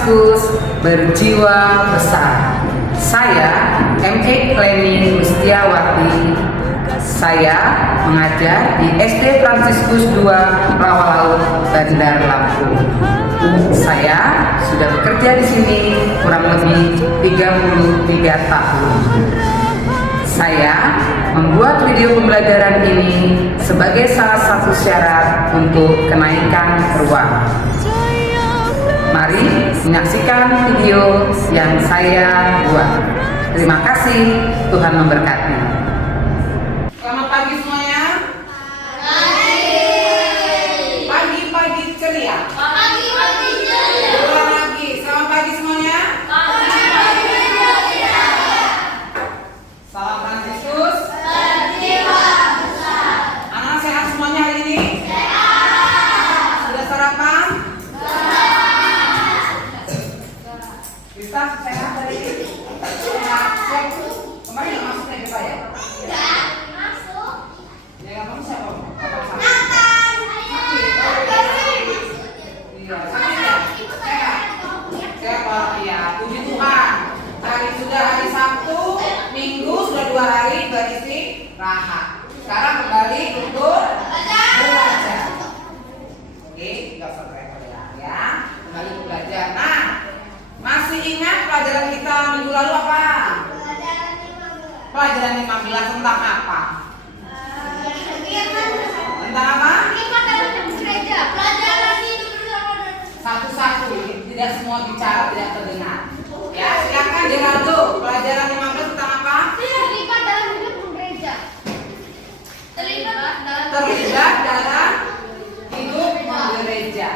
Fransiskus berjiwa besar. Saya M.E. Kleni Mustiawati. Saya mengajar di SD Fransiskus 2 Rawa Laut, Bandar Lampung. Saya sudah bekerja di sini kurang lebih 33 tahun. Saya membuat video pembelajaran ini sebagai salah satu syarat untuk kenaikan ruang. Mari menyaksikan video yang saya buat. Terima kasih, Tuhan memberkati. Selamat pagi semuanya. Pagi ceria. Pagi ceria. Ulang lagi. Selamat pagi semuanya. Salam Fransiskus. Berjiwa besar. Anak sehat semuanya hari ini? Sehat. Sudah sarapan? Sehat. Bisa sehat hari ini? Sehat. Kemarin nggak masuk ya Pak ya? Enggak masuk. Ya nggak masuk siapa? Puji Tuhan, hari sudah hari Sabtu, Minggu sudah 2 hari beristirahat. Sekarang kembali untuk belajar. Oke, nggak usah repot ya. Kembali untuk belajar. Nah, masih ingat pelajaran kita minggu lalu apa? Pelajaran 15 tentang apa? Tentang apa? Satu-satu, tidak semua bicara tidak terdengar. Ya, silakan Geraldo. Pelajaran 15 tentang apa? Terlibat dalam hidup gereja. Terlibat dalam hidup gereja.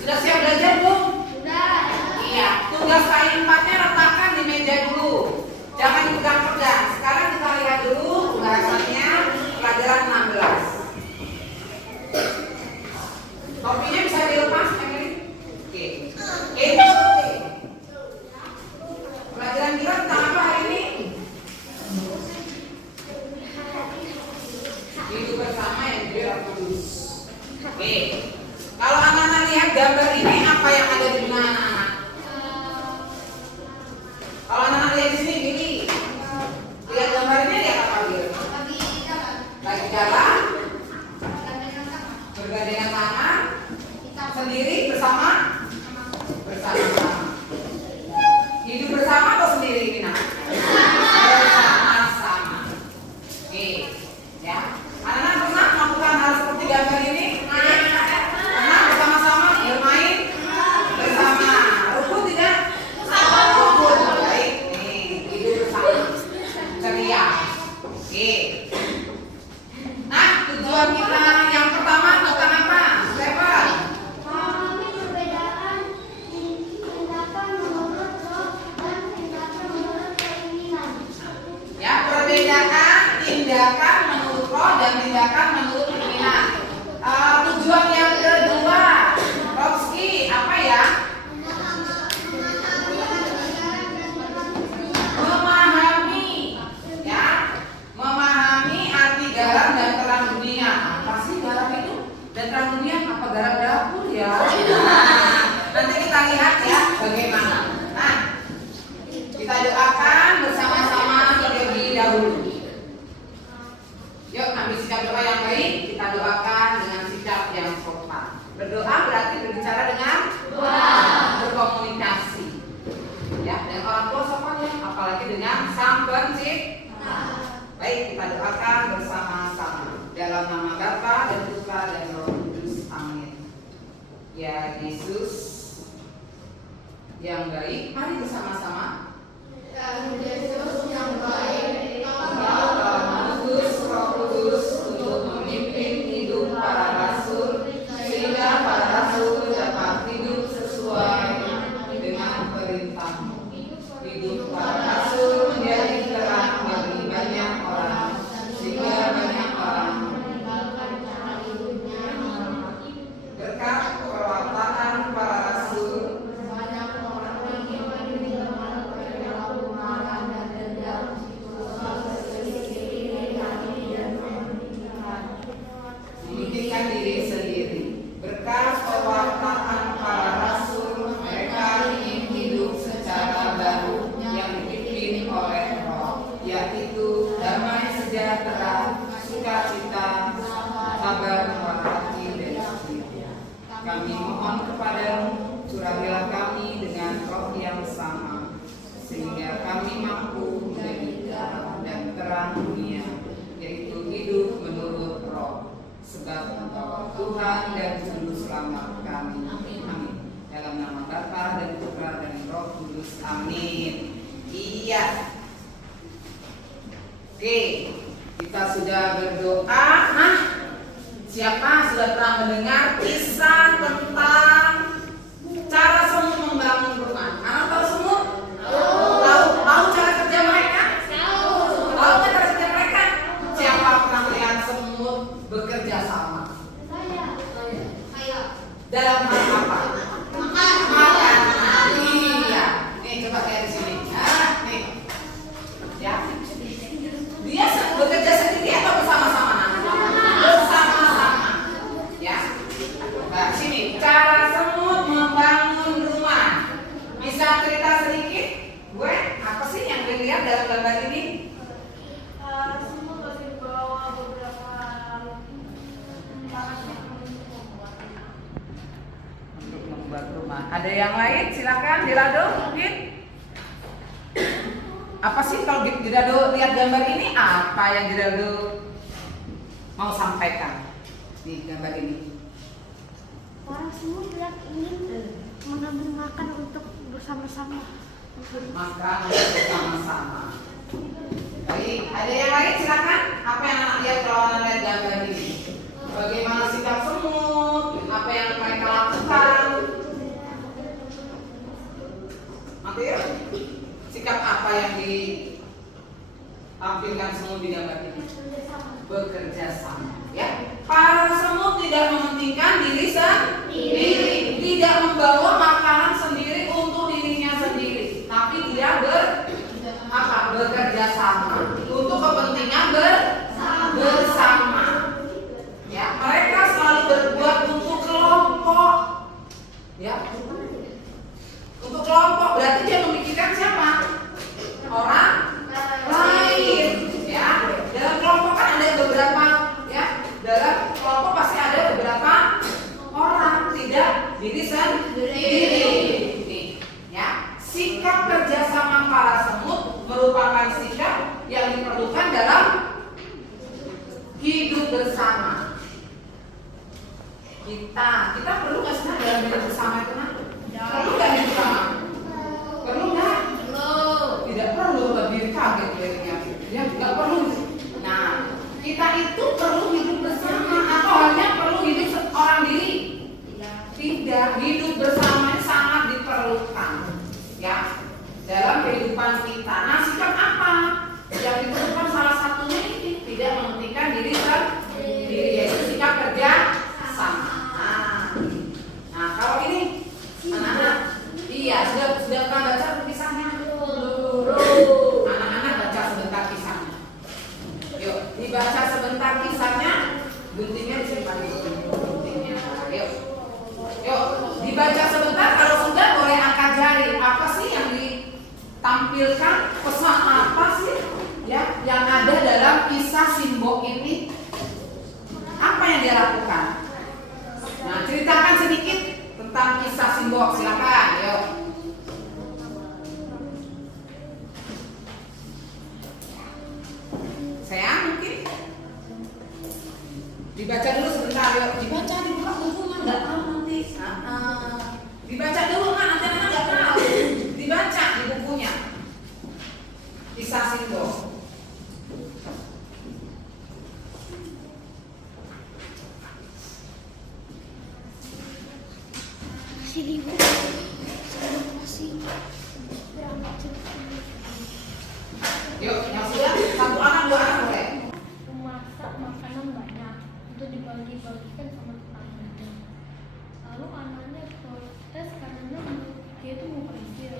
Sudah siap belajar belum? Sudah. Iya. Tugas K4-nya letakkan di meja dulu. Jangan dipegang-pegang. Sekarang kita lihat dulu pembahasannya pelajaran 16. Topinya bisa dilepas, Emily? Oke. Pelajaran kita tentang apa hari ini? Hidup bersama yang jujur dan kudus. Oke. Kalau anak-anak lihat gambar ini, apa yang ada di benak anak-anak? Kalau anak-anak lihat di sini, gini. Lihat gambar ini, lihat apa dia? Lagi jalan, bergandengan tangan, sendiri, bersama. Hidup bersama atau sendiri ini nak? Bersama-sama. Oke, ya. Anak-anak pernah melakukan hal seperti gambar ini? Pernah bersama-sama bermain bersama. Rukun tidak? Rukun. Baik, nih hidup bersama. Ceria. Oke. Nah, tujuan kita yang pertama tentang apa? Stefan. Ya, perbedaan tindakan menurut roh dan tindakan menurut keinginan. Tujuan yang kedua, Roski, apa ya? Memahami, ya, memahami arti garam dan terang dunia. Apa sih garam itu? Dan terang dunia apa garam dapur ya? Nanti kita lihat ya bagaimana. Nah, kita doakan bersama-sama terlebih dahulu. Yuk ambil sikap doa yang baik. Kita doakan dengan sikap yang sopan. Berdoa berarti berbicara dengan berkomunikasi. Ya, dengan orang tua sopan ya, apalagi dengan sang pencipta. Baik, kita doakan bersama-sama dalam nama Bapa dan Putra dan Roh Kudus. Amin. Ya Yesus yang baik, mari bersama-sama. Yesus yang baik, Engkau telah mengutus Roh Kudus untuk memimpin hidup para rasul, sehingga para rasul dapat hidup sesuai dengan perintah-Mu. Hidup para rasul menjadi terang bagi banyak orang, sehingga banyak orang berkat perwatanan para rasul. Iya. Oke, kita sudah berdoa. Nah, siapa sudah pernah mendengar kisah tentang cara semut membangun rumah? Anak tahu semut? Tahu? Tahu cara kerja mereka? Tahu nggak cara kerja mereka? Siapa pernah melihat semut bekerja sama? Dalam hal apa? Makan. Iya. Nih coba kayak di sini. Nah, nih. Ya. Dia bekerja sendiri atau bersama-sama? Bersama-sama. Ya. Nah, sini cara semut membangun rumah. Bisa cerita sedikit? Gue apa sih yang dilihat dalam gambar ini? Semua masih bawa beberapa bahan Untuk membuat rumah. Ada yang lain? Silakan Dirado mungkin. Apa sih kalau Dirado lihat gambar ini? Apa yang Dirado mau sampaikan di gambar ini? Orang semua bilang ingin menabung makan untuk bersama-sama. Makan bersama-sama. Baik, ada yang lain silakan. Apa yang anak lihat kalau anak lihat gambar ini? Bagaimana sikap semut? Apa yang mereka lakukan? Mateo, sikap apa yang ditampilkan semut di gambar ini? Bekerja sama. Ya, para semut tidak mementingkan diri sendiri, tidak membawa makanan sendiri untuk dirinya sendiri, tapi dia bekerja sama untuk kepentingan bersama. Ya, mereka selalu berbuat untuk kelompok. Ya, untuk kelompok berarti dia memikirkan siapa? Orang lain. Ya, dalam kelompok kan ada beberapa. Ya, dalam kelompok pasti ada beberapa orang, tidak diri sendiri. Nih, ya, sikap kerjasama para semut merupakan sikap yang diperlukan dalam hidup bersama. Kita perlu nggak sih dalam hidup bersama itu? Perlu nggak hidup bersama? Perlu nggak? Tidak perlu, lebih kaget kayaknya. Ya, nggak perlu. Nah, kita itu perlu hidup bersama atau hanya perlu hidup seorang diri? Tidak, hidup bersama ini sangat diperlukan. Ya, dalam kehidupan kita. Nah, sikap apa yang diperlukan? Salah satunya ini tidak mementingkan diri sendiri, yaitu sikap kerja sama. Nah, kalau ini anak-anak, iya sudah pernah baca kisahnya? Anak-anak baca sebentar kisahnya. Yuk, dibaca sebentar kisahnya. Guntingnya disimpan di sini. Guntingnya. Yuk, dibaca sebentar. Kalau sudah boleh angkat jari. Apa sih yang ditampilkan? Pesan apa sih ya yang ada dalam kisah Simbok ini? Apa yang dia lakukan? Nah, ceritakan sedikit tentang kisah Simbok. Silakan. Yuk. Saya mungkin dibaca dulu sebentar. Yuk, dibaca di buka buku kan nggak tahu nanti. Dibaca dulu kan nanti anak nggak tahu. Dibaca di bukunya. Kisah Simbok. Yuk, yang sudah satu anak dua anak boleh. Memasak makanan banyak untuk dibagi-bagikan sama tetangganya. Lalu anaknya protes karena dia itu mau berhasil.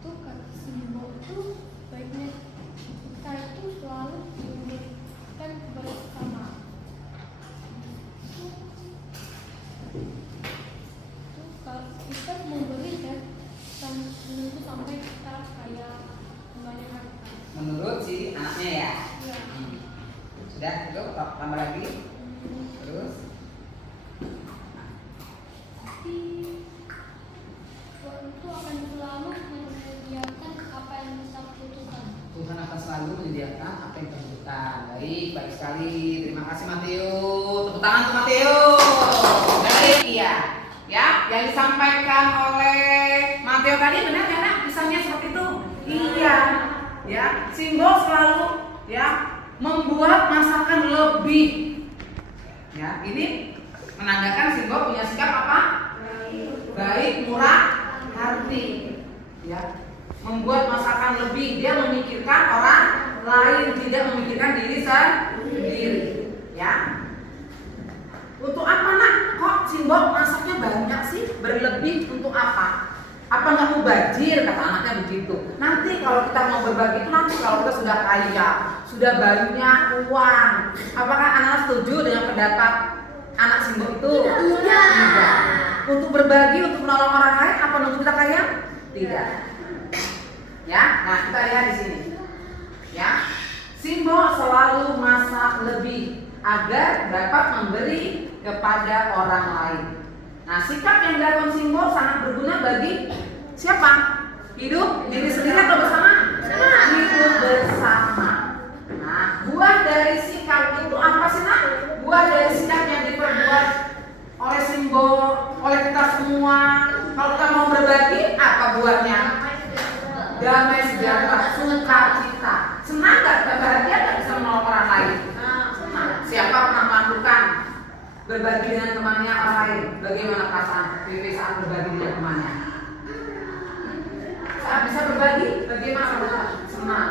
Itu kata Simbok itu baiknya kita itu selalu memberikan kepada sesama. Itu kalau kita memberi kan menunggu sampai kita kaya banyak harta. Menurut si anaknya ya. Ya. Sudah, cukup, tambah lagi. Terus Tuhan itu akan selalu menyediakan apa yang kita butuhkan. Tuhan akan selalu menyediakan apa yang kita butuhkan. Baik sekali. Terima kasih Mateo. Tepuk tangan untuk Mateo. Baik, iya. Ya, yang disampaikan oleh Mateo tadi benar ya, Nak? Kisahnya seperti itu. lebih. Ya, ini menandakan simbol punya sikap apa? Baik, murah hati. Ya, membuat masakan lebih. Dia memikirkan orang lain, tidak memikirkan diri sendiri. Ya. Untuk apa nak? Kok simbol masaknya banyak sih? Berlebih untuk apa? Apa nggak mau bajir? Kata anaknya begitu. Nanti kalau kita mau berbagi itu nanti kalau kita sudah kaya, sudah banyak uang. Apakah anak setuju dengan pendapat anak simbol itu? Tidak. Untuk berbagi, untuk menolong orang lain, apa untuk kita kaya? Tidak. Ya, nah kita lihat di sini. Ya, simbol selalu masak lebih agar dapat memberi kepada orang lain. Nah, sikap yang dilakukan simbol sangat berguna bagi siapa? Hidup diri sendiri atau bersama? Hidup bersama. Nah, buah dari sikap itu apa sih nak? Buah dari sikap yang diperbuat oleh simbol, oleh kita semua. Kalau kita mau berbagi, apa buahnya? Damai sejahtera, sukacita. Senang gak? Bahagia gak bisa menolong orang lain? Senang. Siapa pernah melakukan berbagi dengan temannya orang lain? Bagaimana perasaan PP saat berbagi dengan temannya? Saat bisa berbagi, bagaimana perasaan? Senang.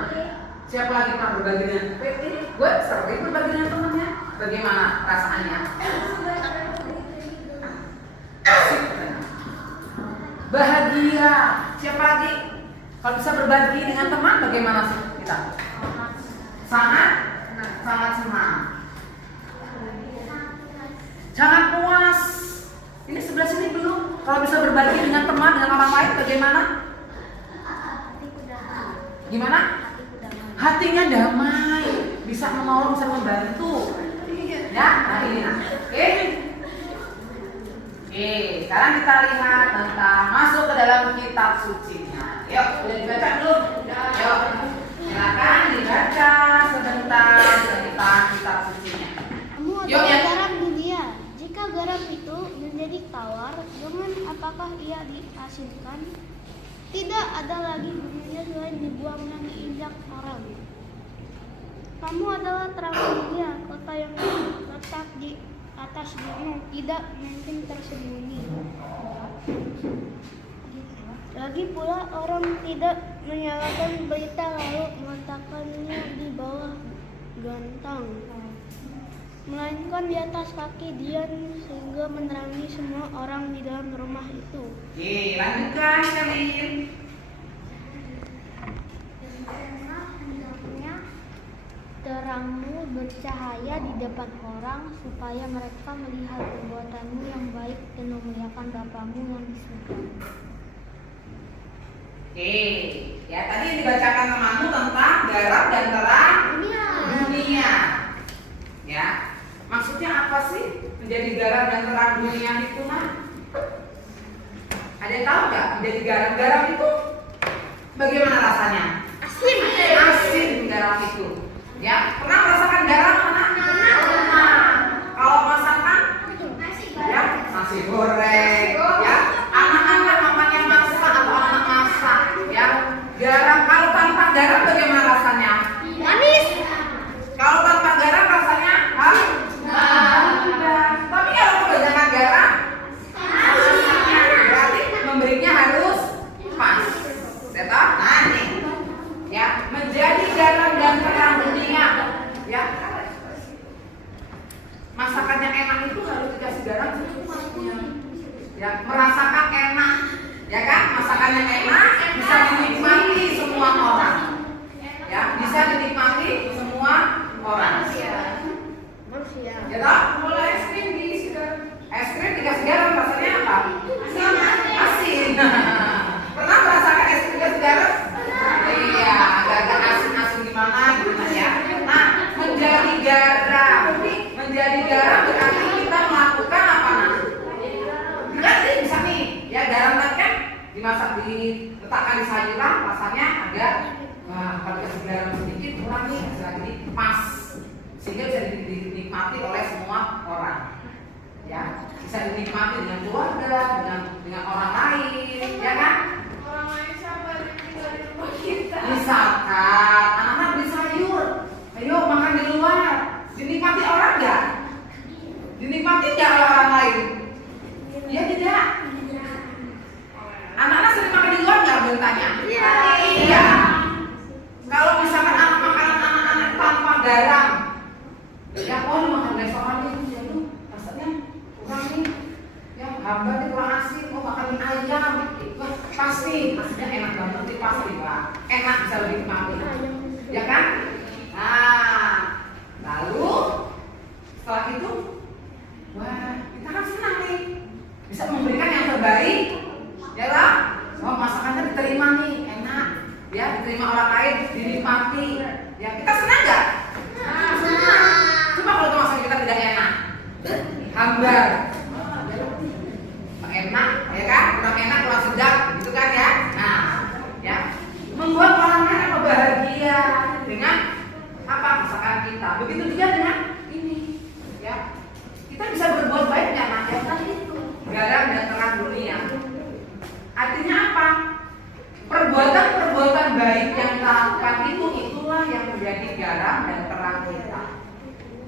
Siapa lagi pernah berbagi dengan PP? Gue sering berbagi dengan temannya. Bagaimana perasaannya? Bahagia. Siapa lagi? Kalau bisa berbagi dengan teman, bagaimana sih kita? Sangat senang. Jangan puas. Ini sebelah sini belum. Kalau bisa berbagi dengan teman, dengan orang lain, bagaimana? Gimana? Hatinya damai, bisa menolong, bisa membantu. Ya, nah ini nah. Oke, sekarang kita lihat tentang masuk ke dalam kitab sucinya. Yuk, boleh dibaca belum? Yuk, silakan dibaca sebentar tentang kitab sucinya. Kamu adalah garam dunia. Jika garam itu menjadi tawar, dengan apakah ia diasinkan? Tidak ada lagi gunanya selain dibuang dan diinjak orang. Kamu adalah terang dunia, kota yang terletak di atas gunung, tidak mungkin tersembunyi. Lagi pula orang tidak menyalakan berita lalu meletakkannya di bawah gantang, melainkan di atas kaki Dian sehingga menerangi semua orang di dalam rumah itu. Oke, lanjutkan Kalin. Hendaknya terangmu bercahaya di depan orang supaya mereka melihat perbuatanmu yang baik dan memuliakan Bapamu yang di surga. Oke, ya tadi yang dibacakan temanmu tentang garam dan terang dunia. Ya, maksudnya apa sih menjadi garam dan terang dunia itu nah? Ada yang tahu nggak menjadi garam itu bagaimana rasanya? Asin garam itu. Ya, pernah merasakan garam mana? Pernah. Kalau masakan? Ya, nasi goreng. Ya, anak-anak mamanya masak atau anak masak. Ya, garam. Kalau tanpa garam bagaimana rasanya? Manis. Kalau tanpa garam rasanya? Tapi kalau kebanyakan garam, berarti memberinya harus pas. Betul? Nah, nih. Ya, menjadi garam dan terang dunia. Ya, masakannya enak itu harus dikasih garam secukupnya. Ya, merasakan enak. Ya kan, masakannya enak bisa dinikmati semua orang. Ya, bisa dinikmati semua orang. Manusia. Ya toh? Mulai es krim diisi garam. Es krim dikasih garam rasanya apa? Asin. Pernah merasakan es krim dikasih garam? Iya, agak-agak asin-asin gimana ya. Nah, menjadi garam. Menjadi garam berarti kita melakukan apa nah? Berarti bisa nih, ya garam kan dimasak diletakkan di sayuran, rasanya agak kalau dikasih garam sedikit kurang nih, kasih lagi pas sehingga bisa dinikmati oleh semua orang. Ya, bisa dinikmati dengan keluarga, dengan orang lain, ya kan? Orang lain siapa yang tinggal di rumah kita? Misalkan anak-anak beli sayur, ayo makan di luar, dinikmati orang Iya. Kalau misalkan anak makanan anak-anak tanpa garam, ya makan restoran itu ya tuh rasanya kurang nih, ya hambar nih kurang asin, makan mie ayam, wah pasti maksudnya enak banget sih pasti lah, enak bisa lebih nikmati, ya kan? Nah, lalu setelah itu, wah kita kan senang nih, bisa memberikan yang terbaik, ya lah, oh masakannya diterima nih, enak, ya diterima orang lain, dinikmati, ya kita senang nggak? Senang. Cuma kalau masakan kita tidak enak, hambar, enak, ya kan? Kurang enak, kurang sedap, gitu kan ya? Nah, ya membuat orang lain apa bahagia dengan apa masakan kita. Begitu juga dengan ini, ya kita bisa berbuat baik karena yang tadi itu garam dan terang dunia. Artinya apa? Perbuatan-perbuatan baik yang kita lakukan itu itulah yang menjadi garam dan terang kita.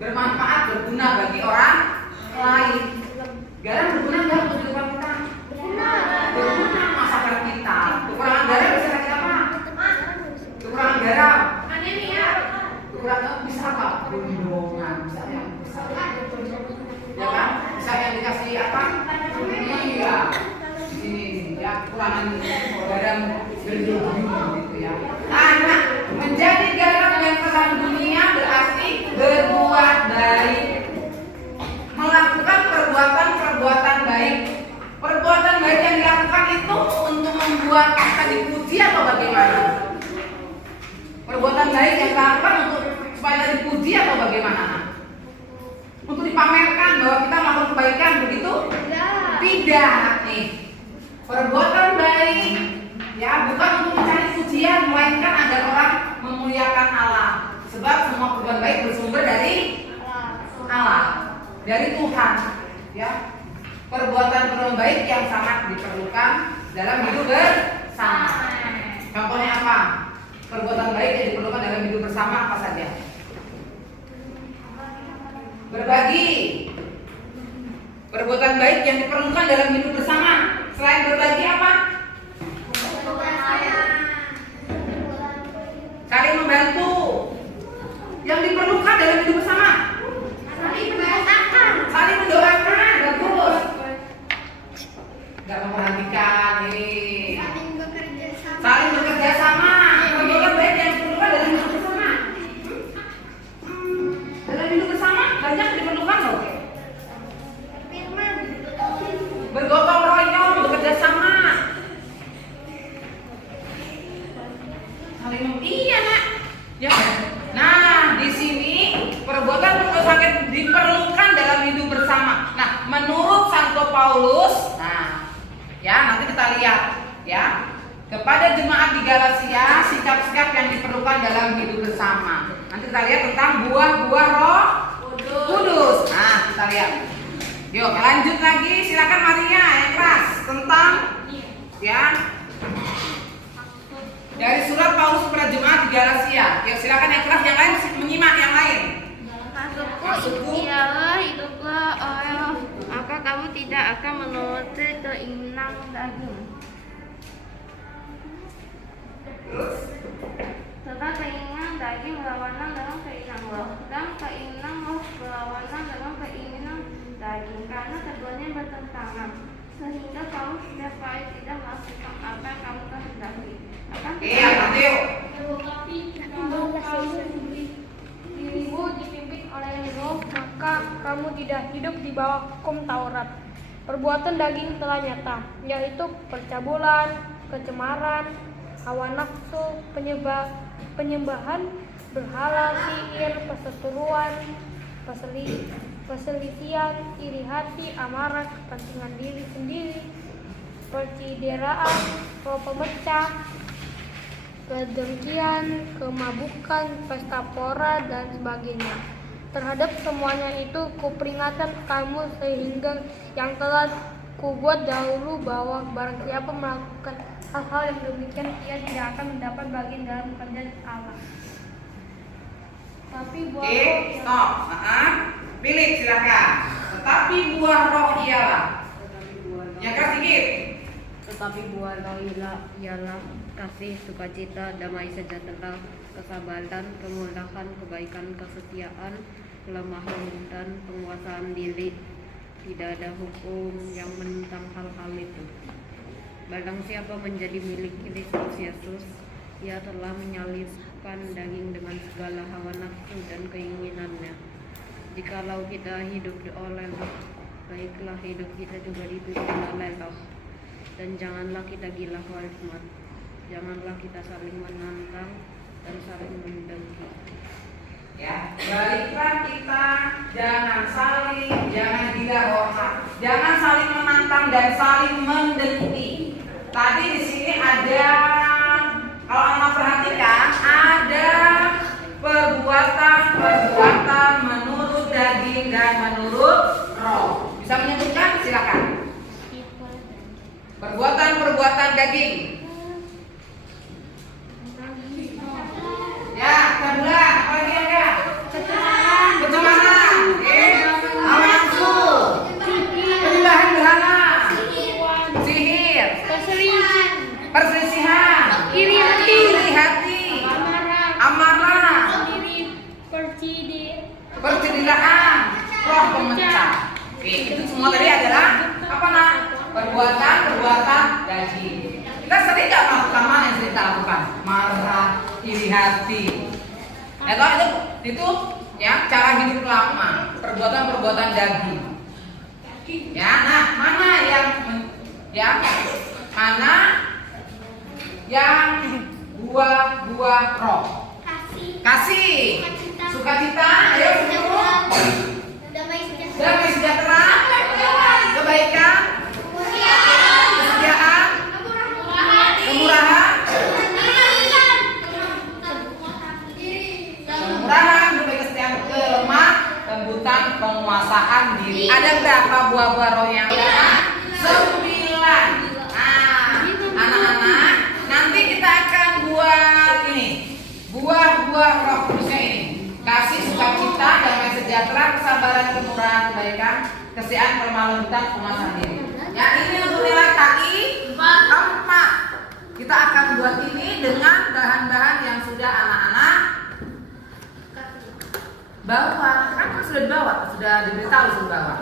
Bermanfaat, berguna bagi orang lain. Garam berguna nggak untuk kehidupan kita? Berguna masakan kita. Kekurangan garam bisa sakit apa? Kekurangan garam. Anemia. Kekurangan bisa apa? Gendongan. Bisa yang bisa. Ya kan? Bisa yang dikasih apa? Iya. Ini ya kekurangan garam gendongan gitu ya. Anak menjadi garam dan terang dunia berarti berbuat baik. Melakukan perbuatan-perbuatan baik. Perbuatan baik yang dilakukan itu untuk membuat kita dipuji atau bagaimana? Perbuatan baik yang dilakukan untuk supaya dipuji atau bagaimana? Untuk dipamerkan bahwa kita melakukan kebaikan begitu? Tidak nih. Perbuatan baik ya bukan untuk mencari pujian, melainkan agar orang memuliakan Allah. Sebab semua perbuatan baik bersumber dari Allah, dari Tuhan. Ya, perbuatan baik yang sangat diperlukan dalam hidup bersama. Contohnya apa? Perbuatan baik yang diperlukan dalam hidup bersama apa saja? Berbagi. Perbuatan baik yang diperlukan dalam hidup bersama. Selain berbagi apa? Saling membantu. Yang diperlukan dalam hidup bersama. Saling mendoakan. Bagus. Gak memperhatikan ini. Saling bekerja sama. Perbuatan baik yang diperlukan dalam hidup bersama. Dalam hidup bersama banyak diperlukan loh. Bergotong royong, bekerja sama. Saling iya nak. Ya. Nah di sini perbuatan sangat diperlukan dalam hidup bersama. Nah menurut Santo Paulus, nah ya nanti kita lihat ya kepada jemaat di Galatia sikap-sikap yang diperlukan dalam hidup bersama. Nanti kita lihat tentang buah-buah Roh Kudus. Nah kita lihat. Yuk lanjut lagi, silakan Maria yang keras tentang ya dari surat Paulus kepada jemaat di Galatia. Yuk silakan yang keras, yang lain menyimak yang lain. Maksudku ialah hiduplah Allah, maka kamu tidak akan menuruti keinginan daging. Sebab keinginan daging berlawanan dengan keinginan roh, dan keinginan roh berlawanan dengan keinginan daging, karena keduanya bertentangan. Sehingga kamu setiap kali tidak melakukan apa yang kamu kehendaki. Iya, Mateo. Tetapi kalau kamu dirimu dipimpin oleh Roh, maka kamu tidak hidup di bawah hukum Taurat. Perbuatan daging telah nyata, yaitu percabulan, kecemaran, hawa nafsu, penyembahan berhala, sihir, perseteruan, perselisihan, iri hati, amarah, kepentingan diri sendiri, percideraan, pemecah, kedengkian, kemabukan, pesta pora, dan sebagainya. Terhadap semuanya itu kuperingatkan kamu sehingga yang telah kubuat dahulu bahwa barang siapa melakukan hal-hal yang demikian ia tidak akan mendapat bagian dalam kerajaan Allah. Tapi buah roh Stop. Pilih silakan. Tetapi buah roh ialah. Yang keras sedikit. Tetapi buah roh ialah kasih, sukacita, damai sejahtera, kesabaran, kemudahan, kebaikan, kesetiaan, lemah lembutan, penguasaan diri. Tidak ada hukum yang menentang hal-hal itu. Barang siapa menjadi milik Kristus Yesus, ia telah menyalibkan daging dengan segala hawa nafsu dan keinginannya. Jikalau kita hidup oleh Roh, baiklah hidup kita juga dipimpin oleh Roh. Dan janganlah kita gila hormat, janganlah kita saling menantang dan saling mendengki. Ya, baiklah kita jangan gila hormat, jangan saling menantang dan saling mendengki. Tadi di sini ada, kalau anak perhatikan, ada perbuatan menurut daging dan menurut roh. Bisa menyebutkan? Silakan. Perbuatan daging. Ya, kedua, apa lagi ada? Kecemaran, hawa nafsu, penyembahan berhala, sihir, perselisihan, iri hati, amarah, percidilaan, roh pemecah. Oke, itu semua tadi adalah apa nak? Perbuatan daging. Kita sering nggak melakukan mana yang sering kita lakukan? Marah, iri hati. Itu ya cara hidup lama, perbuatan daging. Ya, nah mana yang buah roh? Kasih, sukacita, ayo semua. Damai sejahtera, kebaikan, kesetiaan, kemurahan, kesetiaan, kelemah lembutan, penguasaan diri. Ada berapa buah roh yang ada? 9. Nah, anak-anak, nanti kita akan buat ini, buah roh kudusnya ini. Kasih, sukacita, damai sejahtera, kesabaran, kemurahan, kebaikan, kesetiaan, kelemah lembutan, penguasaan diri. Ya, ini untuk nilai KI 4. Kita akan buat ini dengan bahan-bahan yang sudah anak-anak bawa. Kan sudah dibawa, sudah diberitahu sudah bawa.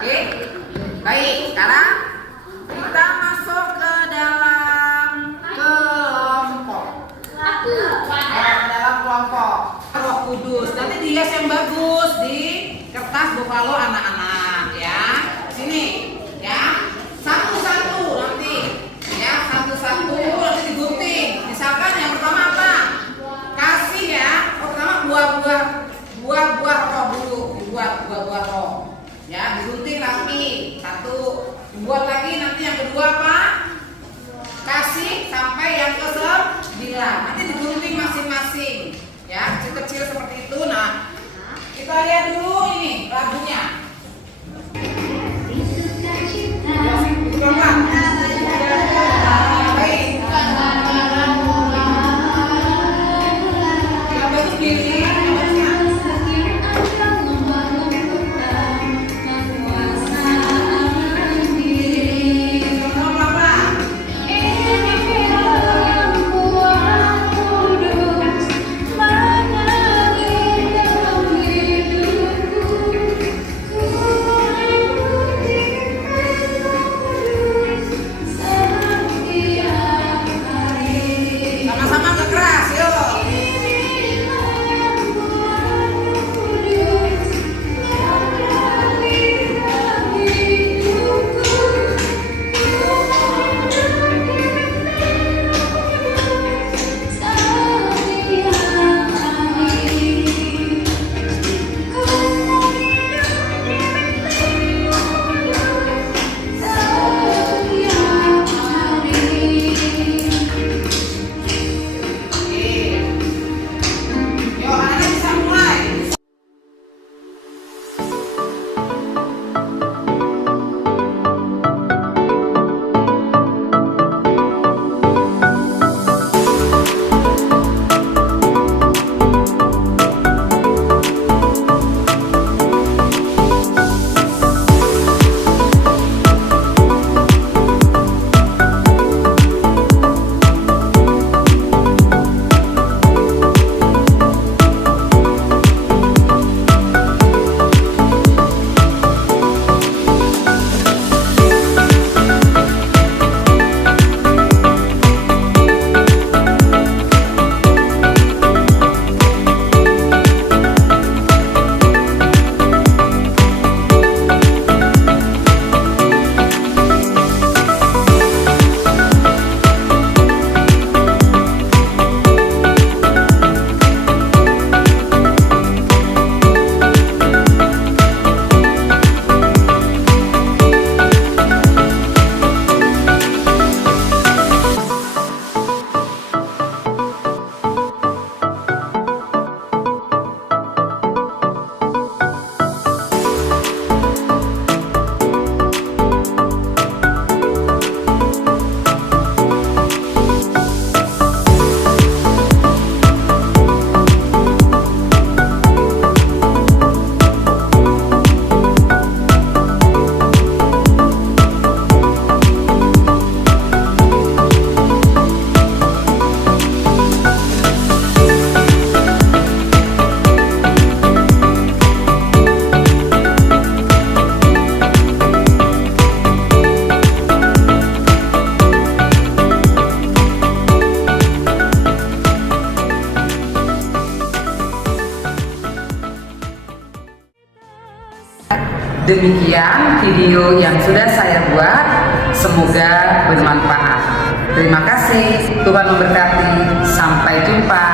Oke, baik. Sekarang kita masuk ke dalam kelompok. Roh Kudus. Nanti dihias yang bagus di kertas bukalo anak-anak ya. Sini ya. Satu-satu nanti. Ya, satu-satu nanti digunting. Misalkan yang pertama apa? Kasih ya. Pertama buah-buah roh dulu. Dibuat buah-buah roh. Ya, digunting rapi. Satu. Dibuat lagi nanti yang kedua apa? Kasih sampai yang ke-9. Nanti digunting masing-masing. Ya, kecil-kecil seperti itu. Nah, kita lihat dulu ini lagunya. Baik. Yang bagus diri. Demikian video yang sudah saya buat, semoga bermanfaat. Terima kasih, Tuhan memberkati. Sampai jumpa.